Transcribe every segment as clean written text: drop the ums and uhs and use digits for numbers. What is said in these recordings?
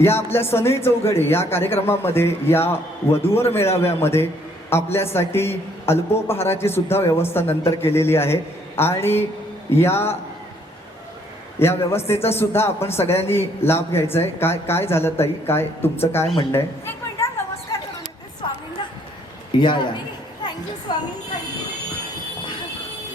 या आपल्या सनई चौघडे या कार्यक्रमामध्ये, या वधूवर मेळाव्यामध्ये आपल्यासाठी अल्पोपहाराची सुद्धा व्यवस्था नंतर केलेली आहे आणि या व्यवस्थेचा सुद्धा आपण सगळ्यांनी लाभ घ्यायचा आहे. काय काय झालं ताई, काय तुमचं काय म्हणणं आहे? एक मिनिट नमस्कार करून येते स्वामींना. या थँक्यू स्वामी.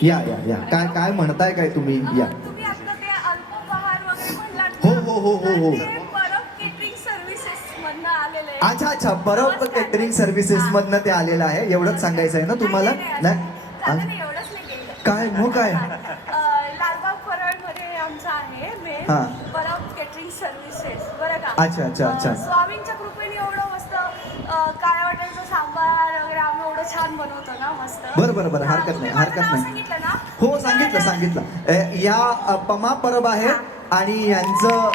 या या या काय काय म्हणताय काय तुम्ही? या तुम्ही आता ते अल्पोपहार वगैरे म्हणलात हो हो हो हो हो. ते परब केटरिंग सर्व्हिसेस मधनं आलेले आहे. अच्छा अच्छा, परब केटरिंग सर्व्हिसेस मधनं ते आलेलं आहे, एवढंच सांगायचं आहे ना तुम्हाला? नाही एवढंच नाही. काय मग काय? लालबाग परळ मध्ये आमचं आहे मेन हा. परब केटरिंग सर्व्हिसेस, बरं का? अच्छा अच्छा अच्छा. स्वामींच्या कृपेने एवढं मस्त काळ्या वाटाण्याचं सांबार वगैरे आम्ही एवढं छान बनवतो ना मस्त. बरं बरं, हरकत नाही हरकत नाही. सांगितलं ना? हो सांगितलं. या पमा परब आहे आणि यांचं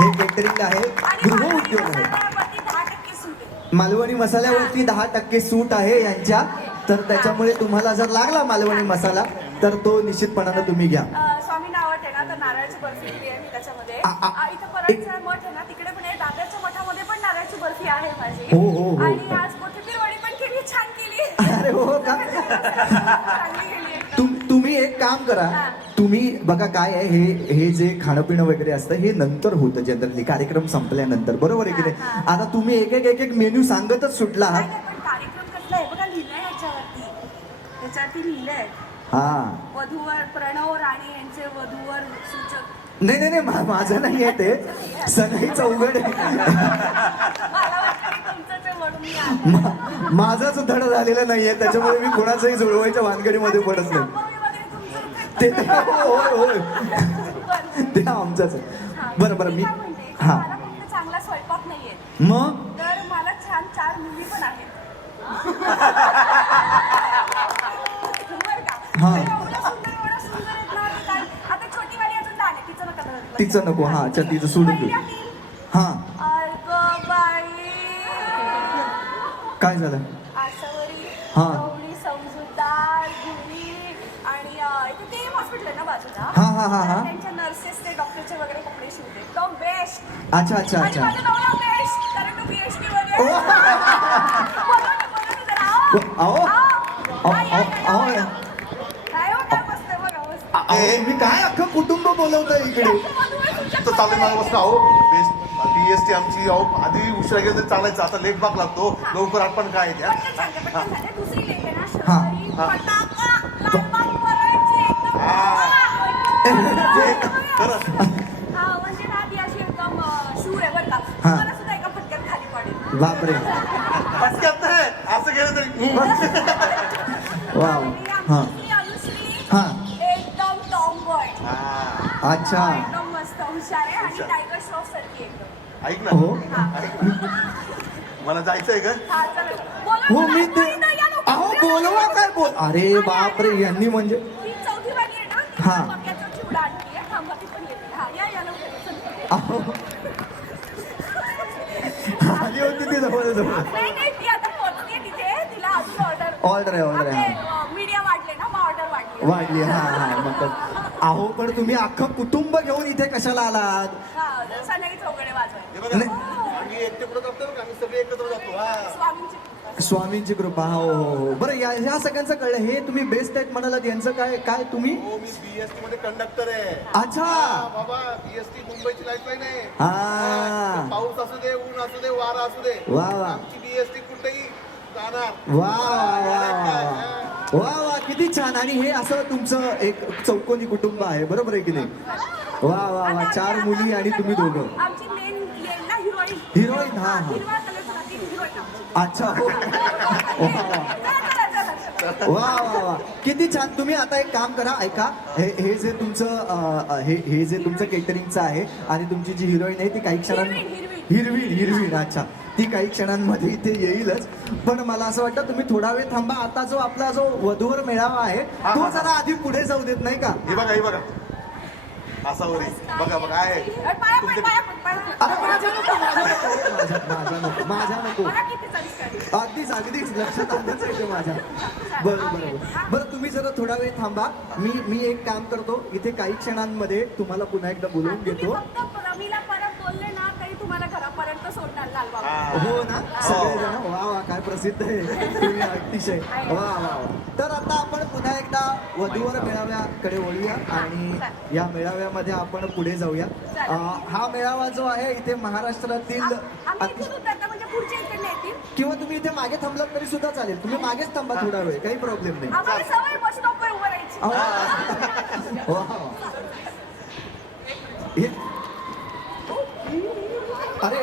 हे केटरिंग आहे, गृह उद्योग आहे. 10% सूट आहे. मालवणी मसाल्यावरती 10% सूट आहे यांच्या, तर त्याच्यामुळे तुम्हाला जर लागला मालवणी मसाला तर तो निश्चितपणानं तुम्ही घ्या. स्वामी नावट आहे ना, तर नारळाची बर्फी दिली आहे मी त्याच्यामध्ये. इथं एक- परळचा मठ आहे ना, तिकडे पण आहे. दादरच्या मठामध्ये पण नारळाची बर्फी आहे माझी. हो, हो, हो. आणि आज कोथिंबीर वडी पण केली, छान केली. अरे हो का? चांगली केली एकदम. तुम्ही एक काम करा, तुम्ही बघा काय आहे, हे जे खाणं पिणं वगैरे असतं हे नंतर होतं जनरली, कार्यक्रम संपल्यानंतर, बरोबर आहे की नाही? आता तुम्ही एक एक मेन्यू सांगतच सुटला आहात. नाही, पण कार्यक्रम कसला आहे बघा, लिहिलंय याच्यावरती लिहिलंय. हा वधूवर प्रणव राणे यांचे वधूवर सूचक. नाही माझं नाही आहे ते, सनई चौघडे. मला वाटतं की तुमचंच आहे म्हणून मी आले. माझाच धड झालेला नाहीये, त्याच्यामुळे मी कोणाचंही जुळवायच्या भानगडीमध्ये पडत नाही. शांभवी वगैरे तुमचं ते होय होय, बरं. ते आमचंच आहे. बरं मी काय म्हणते की हा मला फक्त चांगला स्वयंपाक नाहीये, मग तर मला छान 4 मुली पण आहेत. बरं का? हा. तर एवढं सुंदर आहेत ना, की काय आता छोटी वाली अजून लहान आहे, तिचं नका धरू. तिचं नको. हा अच्छा, तिचं सोडून दे. पहिल्या तीन. हा अगं बाई, काय झालं? आसावरी, हा. गवळी, समजूतदार, गुरी आणि इथे ते हॉस्पिटल आहे ना बाजूला. हा. त्यांच्या नर्सेस ते डॉक्टरचे वगैरे कपडे शिवते, एकदम बेस्ट. अच्छा अच्छा आणि अच्छा. माझं नवरा बेस्ट, कारण तो PhD वगैरे. ओ. बोलवा ना जरा. अहो काय हो, काय बसतंय बघा, मस्त. मी काय अख्खं कुटुंब बोलवतोय इकडे. तर चालू मला बसला अहो BST आमची अहो आधी उशिरा गेलं तरी चालायचं, आता लेट बाग लागतो लवकर आपण काय त्या पटकन सांगते, पटकन सांगते. दुसरी लेक आहे ना, हा. शर्वरी, फटाका, लालबाग परळची एकदम. हा, म्हणजे ना ती अशी एकदम शूर आहे बरं का. तुम्हाला सुद्धा एका फटक्यात खाली पडेल. बापरे. पटक्यात नाही असं गेलं तरी वा. हा आणि अनुश्री हा. एकदम टॉम बॉय. अच्छा. एकदम मस्त हुशार आहे आणि टायगर श्रॉफ सारखी एकदम. ऐक हो ना मला जायचंय का? हा, चला. बोला, हो बोला. मी ते नाही, नाही, या लवकर. अहो बोलवा काय बोल. अरे बापरे, यांनी म्हणजे ही चौथी वाली आहे ना, ती हा. मक्याचं चिवडा आणली आहे. थांबा, ती पण येते. हा, या लवकर. चल. अहो. आली होती ती जवळ नाही, ती आता पोहोचते तिथे. तिला अजून ऑर्डर आहे. मीडिया वाढले ना, मग ऑर्डर वाढली. वाढली. हा मग तर. अहो पण तुम्ही अख्खं कुटुंब घेऊन इथे कशाला आलात? हा, सनई चौघडे वाजवाय. हे बघा आम्ही एकटे कुठं जातो ना, आम्ही सगळे एकत्र जातो. स्वामींची कृपा. स्वामींची कृपा. हो. बरं ह्या सगळ्यांचं कळलं. हे तुम्ही बेस्ट आहेत म्हणालात, यांचं काय तुम्ही? हो मी BST मध्ये कंडक्टर आहे. अच्छा. बाबा BST मुंबईची लाईफलाईन आहे. हा. पाऊस असू दे, ऊन असू दे, वारा असू दे, वा वा आमची BST कुठेही जाणार. वा किती छान. आणि हे असं तुमचं एक चौकोनी कुटुंब आहे, बरोबर आहे की नाही? वा 4 मुली आणि तुम्ही दोघं. आमची मेन येईल ना हिरोईन. हिरोईन. हा. हिरवा कलरचा ती हिरोईन आमची. अच्छा. हो. चला. वा किती छान. तुम्ही आता एक काम करा, ऐका. हे जे तुमचं हे जे तुमचं केटरिंगचं आहे आणि तुमची जी हिरोईन आहे ती काही हिरवीन. अच्छा, ती काही क्षणांमध्ये इथे येईलच. पण मला असं वाटतं तुम्ही थोडा वेळ थांबा. आता आपला जो वधूवर मेळावा आहे तो जरा आधी पुढे जाऊ देत नाही का? हे बघा आसावरी बघा आहे. पाया पड. अरे माझा नको. बघा किती संस्कार. अगदीच लक्षात आलंच आहे ते माझ्या. बरं तुम्ही जरा थोडा वेळ थांबा. मी एक काम करतो, इथे काही क्षणांमध्ये तुम्हाला पुन्हा एकदा बोलवून तुम्ही घेतो. फक्त रमीला परत बोलले ना तरी तुम्हाला सगळेजण वा वा काय प्रसिद्ध आहे तुम्ही अतिशय वा वा वा. तर आता आपण पुन्हा एकदा वधूवर मेळाव्याकडे वळूया आणि या मेळाव्यामध्ये आपण पुढे जाऊया. हा मेळावा जो आहे इथे महाराष्ट्रातील आम्ही इथून उतरतो, म्हणजे पुढच्या इकडे येतील. किंवा तुम्ही इथे मागे थांबलात तरी सुद्धा चालेल. तुम्ही मागेच थांबा थोडा वेळ, काही प्रॉब्लेम नाही. आम्हाला सवय बस स्टॉपवर उभं राहायची. वा वा. हे- अरे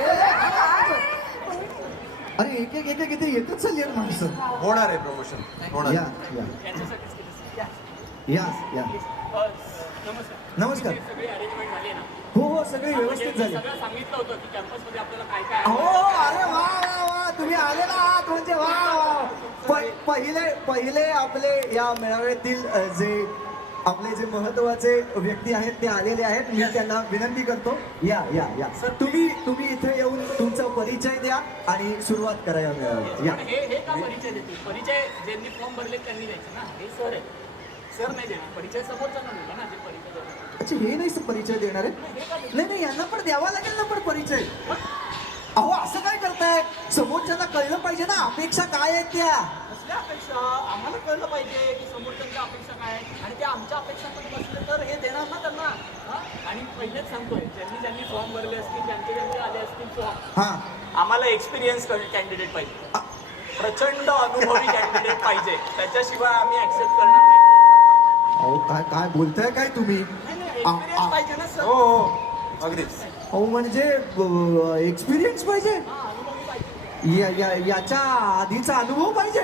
अरे एक एक एक एक इथे येतच चालली आहेत माणसं. होणार आहे प्रमोशन होणार या आहे. या या नमस्कार. सगळी अरेंजमेंट झाली ना. हो हो सगळी व्यवस्थित झाली. सगळं सांगितलं होतं की कॅम्पसमध्ये आपल्याला काय काय हो अरे वा वा वा तुम्ही आलेला आहात म्हणजे वा वा. पहिले आपले या मेळाव्यातील जे महत्वाचे व्यक्ती आहेत ते आलेले आहेत. मी त्यांना विनंती करतो या या या तुम्ही इथे येऊन तुमचा परिचय द्या आणि सुरुवात करा या मेळाव्याची. या हे का परिचय देतील? परिचय ज्यांनी फॉर्म भरले त्यांनी द्यायचे ना. हे सर आहे. सर नाही देणार परिचय, समोरचा मिळला ना जे परिचय देणार. अच्छा हे नाही परिचय देणार आहे. नाही नाही यांना पण द्यावा लागेल ना पण परिचय. अहो असं काय करताय, समोरच्यांना कळलं पाहिजे ना अपेक्षा काय आहेत त्या. कसल्या अपेक्षा? आम्हाला कळलं पाहिजे की समोरच्यांच्या अपेक्षा काय आहेत आणि त्या आमच्या अपेक्षांमध्ये बसले तर हे देणार ना त्यांना. आणि पहिलेच सांगतोय, ज्यांनी फॉर्म भरले असतील, ज्यांचे आले असतील फॉर्म, हा आम्हाला एक्सपिरियन्स कॅन्डिडेट पाहिजे, प्रचंड अनुभवी कॅन्डिडेट पाहिजे. त्याच्याशिवाय आम्ही ऍक्सेप्ट करणार नाही. अहो काय काय बोलताय काय तुम्ही. एक्सपिरियन्स पाहिजे ना सर. हो हो अगदीच. अहो म्हणजे एक्सपिरियन्स पाहिजे. याच्या आधीचा अनुभव पाहिजे.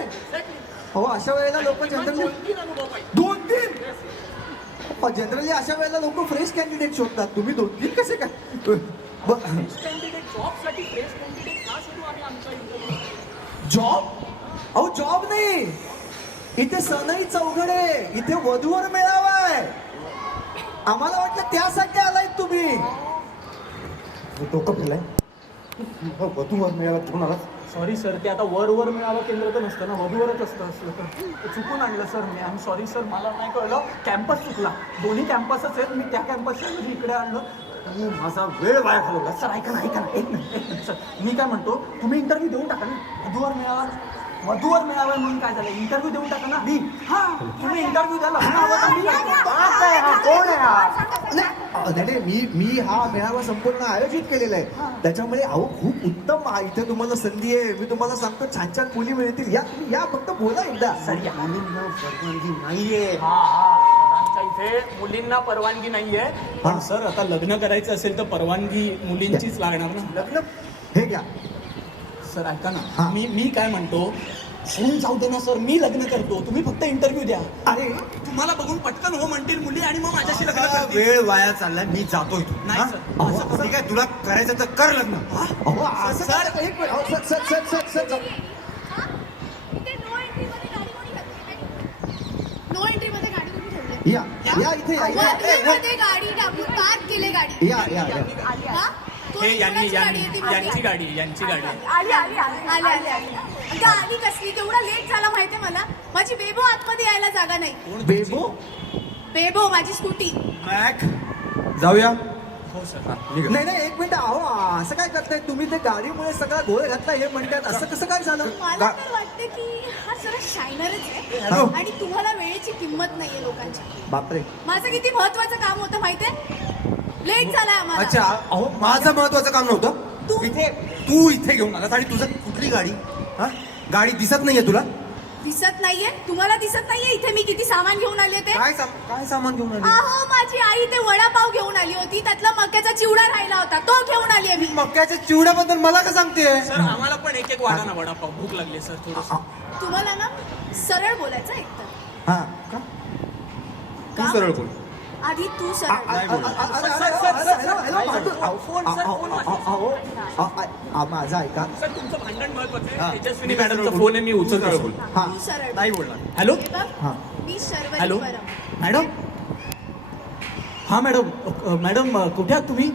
हो अशा वेळेला लोक जनरली अनुभव पाहिजे. 2-3 जनरली अशा वेळेला लोक फ्रेश कॅन्डिडेट शोधतात. तुम्ही 2-3 कसे काय कॅन्डिडेट जॉबसाठी फ्रेश कॅन्डिडेट का शोधू आम्ही आमचा इंटरव्ह्यू? जॉब. अहो जॉब नाही, इथे सनई चौघडे, इथे वधूवर मेळावा आहे. आम्हाला वाटलं त्यासाठी आलाय तुम्ही. डोकं फिरलाय. वधूवर मेळावा घेऊन आला. सॉरी सर, ते आता वर मिळावं केंद्र तर नसतं ना, वधूवरच असतं तर चुकून आणलं सर मी. आम्ही सॉरी सर, मला नाही कळलं. कॅम्पस चुकला. दोन्ही कॅम्पसच आहेत. मी त्या कॅम्पसच्या इकडे आणलं. माझा वेळ वाया घालवला. सर ऐका ना एक मिनिट सर, मी काय म्हणतो, तुम्ही इंटरव्ह्यू देऊन टाका ना. वधूवर मिळावा म्हणून काय झालं, इंटरव्ह्यू देऊन टाका ना. मी तुम्ही इंटरव्ह्यू द्याला कोण आहे मी हा मेळावा संपूर्ण आयोजित केलेला आहे. त्याच्यामुळे अहो खूप उत्तम इथे तुम्हाला संधी आहे. मी तुम्हाला सांगतो छान छान मुली मिळतील. या तुम्ही या, फक्त बोला एकदा. मुलींना परवानगी नाहीये. सरांच्या इथे मुलींना परवानगी नाहीये. पण सर आता लग्न करायचं असेल तर परवानगी मुलींचीच लागणार ना. लग्न हे घ्या सर ऐका हा. ना, मी काय म्हणतो, होऊन जाऊ दे ना सर, मी लग्न करतो, तुम्ही फक्त इंटरव्ह्यू द्या. अरे तुम्हाला बघून पटकन हो म्हणतील मुली आणि मग माझ्याशी लग्न करतील. वेळ वाया चाललाय, मी जातोय. नाही सर, असं कसं? ठीक आहे, तुला करायचं तर कर लग्न. अहो असं काय? एक मिनिट. अहो, सर इथे नो एंट्रीमध्ये गाडी कोणी घातली? नो एंट्रीमध्ये गाडी कोणी ठेवली? या इथे या, या. वधूमध्ये गाडी टाकून पार्क केले गाडी. या हा? हे कोणाची गाडी आहे ती माहिती यांची आहे? गाडी आली. गाडी कसली, तेवढा लेट झाला माहितीये मला. माझी बेबो आतमध्ये यायला जागा नाही. बेबो माझी स्कूटी. जाऊया. हो सर. नाही एक मिनिट. अहो असं काय करताय तुम्ही. ते गाडीमुळे सगळा घोळ घातला हे म्हणतात. असं कसं काय झालं. मला तर वाटतं की हा सगळा शायनरच आहे हॅलो. आणि तुम्हाला वेळेची किंमत नाहीये लोकांची. बापरे. माझं किती महत्वाचं काम होतं माहितीये, लेट झालाय आम्हाला. अच्छा, अहो माझं महत्वाचं काम नव्हतं. तू- तू इथे घेऊन आलास आणि तुझं कुठली गाडी? हा, गाडी दिसत नाहीये तुला? दिसत नाहीये तुम्हाला? दिसत नाहीये इथे मी किती सामान घेऊन आले ते? काय सामान घेऊन आली? अहो माझी आई ते वडापाव घेऊन आली होती, त्यातला मक्याचा चिवडा राहिला होता, तो घेऊन आली मी. मक्याच्या चिवड्याबद्दल मला का सांगतेय? सर आम्हाला पण एक वाढा ना वडापाव, भूक लागली सर थोडस. तुम्हाला ना सरळ बोलायचं एकतर. हा का? तू सरळ बोल. आधी तू सरळ माझा ऐका. सर तुमचं भांडण महत्वाचं हा. आहे. तेजस्विनी मी मॅडमचा सरळ फोन आहे, मी उचलतो. बोल. हा तू सरळ नाही बोलणार. हॅलो हा. मी शर्वरी हॅलो परब. मॅडम. हा मॅडम. मॅडम कुठे आहात तुम्ही?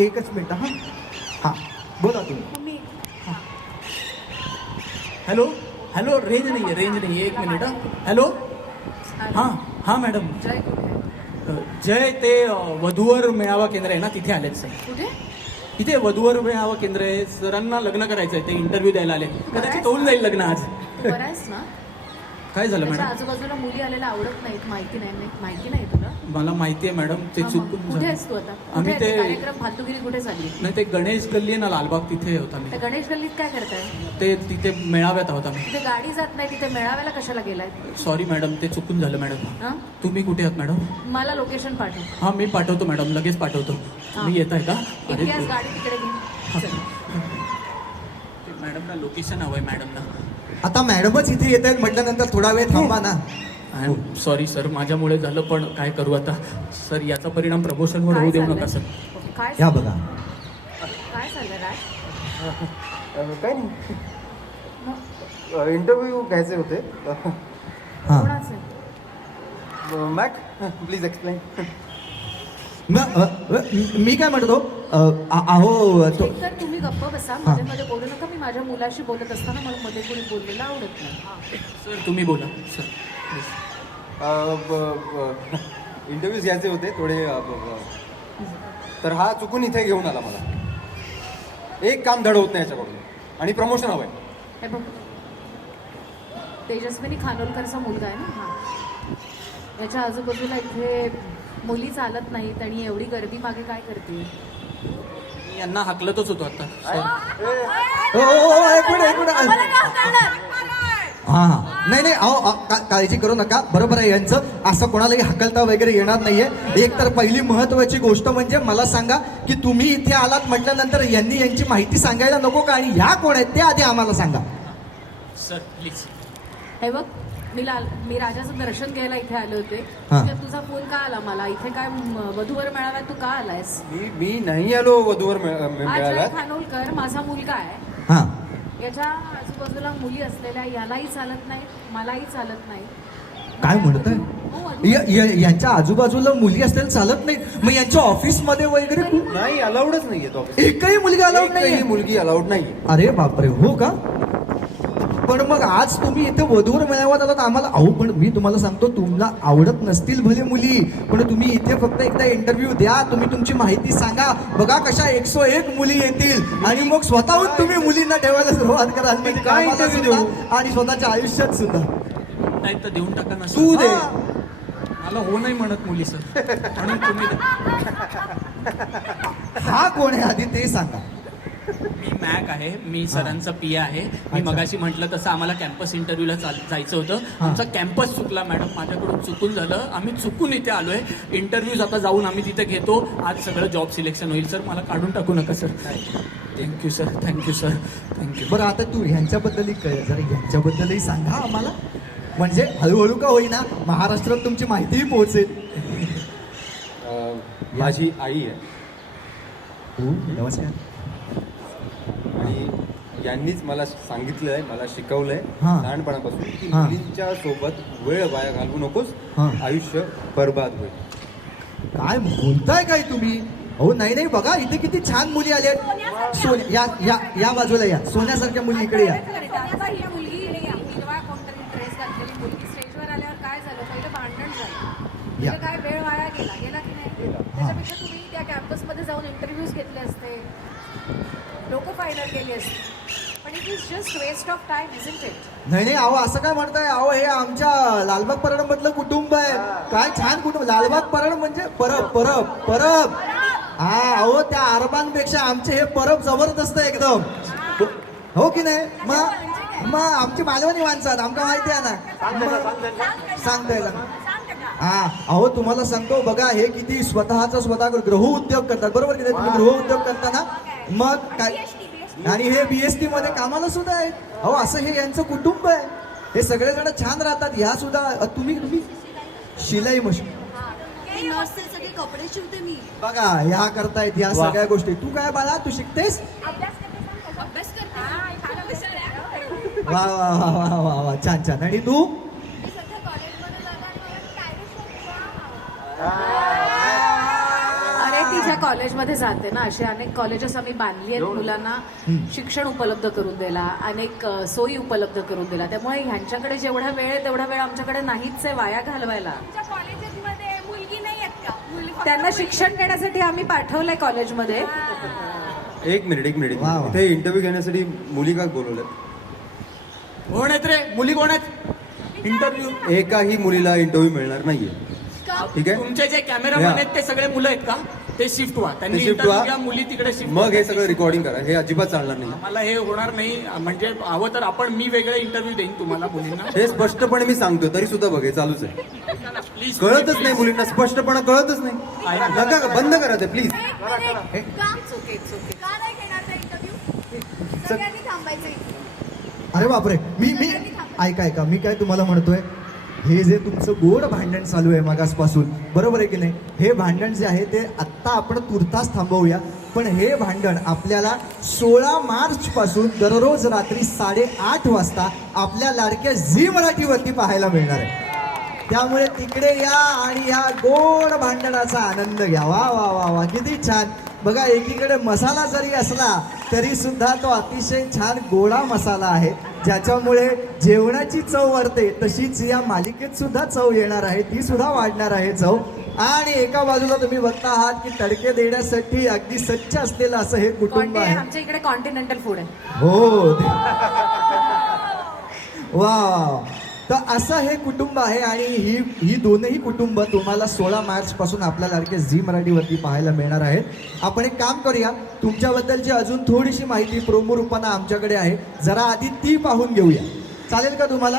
एकच मिनिट. हा बोला तुम्ही. मी हॅलो रेंज नाही, एक मिनिट. हॅलो. हां मॅडम. जय ते वधूवर मेळावा केंद्र आहे ना, तिथे आलेत सर. कुठे? इथे वधूवर मेळावा केंद्र आहे, सरांना लग्न करायचं आहे, ते इंटरव्ह्यू द्यायला आले. कदाचित होऊन जाईल लग्न आज. तू बरा आहेस ना? काय झालं त्याच्या मॅडम? आजूबाजूला मुली आलेल्या आवडत नाहीत, माहिती नाही तुला? मला माहिती आहे मॅडम, ते हा, मग चुकून कुठे झालं. आहेस तू आता? आम्ही कुठे आहे ते ते कार्यक्रम फालतूगिरी कुठे चालली? नाही, ते गणेश गल्ली आहे ना लालबाग, तिथे होता मी. त्या गणेश गल्लीत काय करताय? ते तिथे मेळाव्यात आहोत आम्ही. तिथे गाडी जात नाही, तिथे मेळाव्याला कशाला गेलाय? सॉरी मॅडम, ते चुकून झालं मॅडम. हा? तुम्ही कुठे आहात मॅडम? मला लोकेशन पाठव. हा, मी पाठवतो मॅडम, लगेच पाठवतो. हा. मी येत आहे का? इतिहास गाडी तिकडे घे. चल. ते मॅडमना लोकेशन हवंय मॅडमना. आता मॅडमच इथे येत आहेत म्हटल्यानंतर थोडा वेळ थांबा ना. आय एम सॉरी सर, माझ्यामुळे झालं, पण काय करू आता सर, याचा परिणाम प्रमोशनवर काय होऊ देऊ चाललंय? नका सर. काय या बघा. काय चाललंय राज? काय नाही, इंटरव्ह्यू घ्यायचे होते. हा कोणाचे? Mac please explain. मी काय म्हणतो अहो तो एक तर तुम्ही गप्प बसा, मध्ये मध्ये बोलू नका. मी माझ्या मुलाशी बोलत असताना मला मध्ये कोणी बोललेलं आवडत नाही. सर तुम्ही बोला सर प्लीज. इंटरव्ह्यूज घ्यायचे होते थोडे, तर हा चुकून इथे घेऊन आला मला. एक काम धड होत नाही याच्याकडून आणि प्रमोशन हवंय. हे बघ, तेजस्विनी खानोलकरचा मुलगा आहे ना हा. याच्या आजूबाजूला इथे मुली चालत नाहीत आणि एवढी गर्दी मागे काय करते? मी यांना हाकलतच होतो आता सर. एक मिनिट हा नाही अहो काळजी करू नका. बरोबर आहे यांचं, असं कोणालाही हकलता वगैरे येणार नाहीये. एक तर पहिली महत्वाची गोष्ट म्हणजे मला सांगा की तुम्ही इथे आलात म्हटल्यानंतर यांनी यांची माहिती सांगायला नको का? आणि ह्या कोण आहेत ते आधी आम्हाला सांगा. Sir please. हे बघ, मी राजाचं दर्शन घ्यायला इथे आले होते. हा. तर तुझा फोन का आला मला? इथे काय वधूवर मेळाव्यात तू का आलायस? मी नाही आलो वधूवर अजय मिळाला. खानोलकर माझा मुलगा आहे. हा याच्या आजूबाजूला मुली असलेल्या, यालाही चालत नाही, मलाही चालत नाही. काय म्हणताय? हो, वधू- यांच्या आजूबाजूला मुली असतील चालत नाही, मग यांच्या ऑफिसमध्ये वगैरे नाही, अलाउडच नाहीये तो ऑफिस. एकही मुलगी अलाउड एकही नाही? मुलगी अलाउड नाही. अरे बापरे, हो का? पण मग आज तुम्ही इथे वधूवर मेळाव्यात आलात आम्हाला. अहो पण मी तुम्हाला सांगतो, तुम्हाला आवडत नसतील भले मुली, पण तुम्ही इथे फक्त एकदा इंटरव्ह्यू द्या, तुम्ही तुमची माहिती सांगा. बघा कशा 101 मुली येतील आणि मग स्वतःहून तुम्ही मुलींना ठेवायला सुरुवात कराल. म्हणजे काय कामाला interview सुद्धा आणि स्वतःच्या आयुष्यात सुद्धा. नाही तर देऊन टाका ना सर. तू दे. हा. मला हो नाही म्हणत मुली सर, म्हणून तुम्ही द्या. हा कोण आहे आधी ते सांगा. मी मॅक आहे, मी सरांचा पिया आहे. मी अच्छा. मगाशी म्हटलं तसं आम्हाला कॅम्पस इंटरव्ह्यूला जायचं होतं. हा. आमचा कॅम्पस चुकला मॅडम, माझ्याकडून चुकून झालं. आम्ही चुकून इथे आलोय. इंटरव्ह्यूज आता जाऊन आम्ही तिथे घेतो. आज सगळं जॉब सिलेक्शन होईल सर, मला काढून टाकू नका sir. Thank you sir, thank you sir, thank you. बरं आता तू ह्यांच्याबद्दलही जरा ह्यांच्याबद्दलही सांगा आम्हाला, म्हणजे हळूहळू का होईना महाराष्ट्रात तुमची माहितीही पोहोचेल. माझी आई आहे हो नमस्कार. आणि यांनीच मला सांगितलंय, मला शिकवलंय हा. लहानपणापासून की हा. मुलींच्या सोबत वेळ वाया घालवू नकोस, हा. आयुष्य बर्बाद होईल. काय बोलताय काय तुम्ही? हो नाही बघा इथे किती छान मुली आल्या आहेत. सोन्या या या या बाजूला या, सोन्यासारख्या मुली इकडे या. आता ही मुलगी हिरवा कोणतरी ड्रेस घातलेली मुलगी स्टेजवर आल्यावर काय झालं? पहिलं भांडण झालं. या. तिला काय वेळ वाया गेला की नाही? त्याच्यापेक्षा तुम्ही त्या कॅम्पसमध्ये जाऊन इंटरव्ह्यूज घेतले असते, लोक फायनल केली असते. पण it is just waste of time, isn't it? नाही अहो असं काय म्हणताय? अहो हे आमच्या लालबाग परळ मधलं कुटुंब आहे. काय छान कुटुंब. लालबाग परळ म्हणजे परब. हा अहो त्या अरबांपेक्षा आमचे हे परब जबरदस्त आहे एकदम. हो की नाही? मग आमची मालवणी माणसं आहेत, आमका माहिती आहे ना. सांगताय का? हा अहो तुम्हाला सांगतो बघा, हे किती स्वतः गृह उद्योग करतात. बरोबर की नाही? तुम्ही गृह उद्योग करताना मग काय, आणि हे BST मध्ये कामाला सुद्धा आहेत. अहो असं हे यांचं कुटुंब आहे. हे सगळेजण छान राहतात. ह्या सुद्धा तुम्ही शिलाई मशीन सगळे कपडे शिवते मी. बघा ह्या करतायत ह्या सगळ्या गोष्टी. तू काय बाळा, तू शिकतेस? अभ्यास करते. वा वा वा वा वा वा, छान. आणि तू? अरे तिच्या कॉलेजमध्ये जाते ना. असे अनेक कॉलेजेस आम्ही बांधली आहेत मुलांना शिक्षण उपलब्ध करून द्यायला, अनेक सोयी उपलब्ध करून दिला. त्यामुळे ह्यांच्याकडे जेवढा वेळ आहे तेवढा वेळ आमच्याकडे नाहीच आहे वाया घालवायला. मुलगी नाही आहेत का? त्यांना शिक्षण देण्यासाठी आम्ही पाठवलंय कॉलेजमध्ये. एक मिनिट वा, वा. इथे इंटरव्ह्यू घेण्यासाठी मुली का बोलवलं? कोण आहेत रे मुली कोण आहेत इंटरव्ह्यू एकाही मुलीला इंटरव्ह्यू मिळणार नाहीये. ठीक आहे, तुमचे जे कॅमेरामॅन आहेत ते सगळे मुलं आहेत का ते शिफ्ट व्हा त्यांनी शिफ्ट interview व्हा घ्या, मुली तिकडे शिफ्ट मग हे सगळं रेकॉर्डिंग करा. हे अजिबात चालणार नाही. मला हे होणार नाही म्हणजे हवं तर आपण मी वेगळे इंटरव्ह्यू देईन तुम्हाला मुलींना हे स्पष्टपणे मी सांगतो तरी सुद्धा बघे चालूच आहे. प्लीज कळतच नाही मुलींना, स्पष्टपणे कळतच नाही. नका, बंद करा ते प्लीज. का नाही घेणार ते इंटरव्ह्यू सगळ्यांनी थांबायचं इथे. अरे बापरे, मी ऐका मी काय तुम्हाला म्हणतोय, हे जे तुमचं गोड भांडण चालू आहे मागासपासून, बरोबर आहे की नाही? हे भांडण जे आहे ते आत्ता आपण तुर्तास थांबवूया. पण हे भांडण आपल्याला 16 मार्च पासून दररोज रात्री 8:30 वाजता आपल्या लाडक्या झी मराठीवरती पाहायला मिळणार आहे. त्यामुळे तिकडे या आणि या गोड भांडणाचा आनंद घ्या. वा वा वा वा, किती छान. बघा, एकीकडे मसाला जरी असला तरी सुद्धा तो अतिशय छान गोडा मसाला आहे, ज्याच्यामुळे जेवणाची चव वाढते. तशीच या मालिकेत सुद्धा चव येणार आहे, ती सुद्धा वाढणार आहे चव. आणि एका बाजूला तुम्ही बघता आहात की तडके देण्यासाठी अगदी सज्ज असलेलं असं हे कुटुंब आहे. आमच्या इकडे कॉन्टिनेंटल फूड आहे. हो वा. तर असं हे कुटुंब आहे आणि ही दोनही कुटुंब तुम्हाला 16 मार्च पासून आपल्या लाडक्या झी मराठीवरती पाहायला मिळणार आहेत. आपण एक काम करूया, तुमच्याबद्दलची अजून थोडीशी माहिती प्रोमो रूपानं आमच्याकडे आहे, जरा आधी ती पाहून घेऊया. चालेल का तुम्हाला?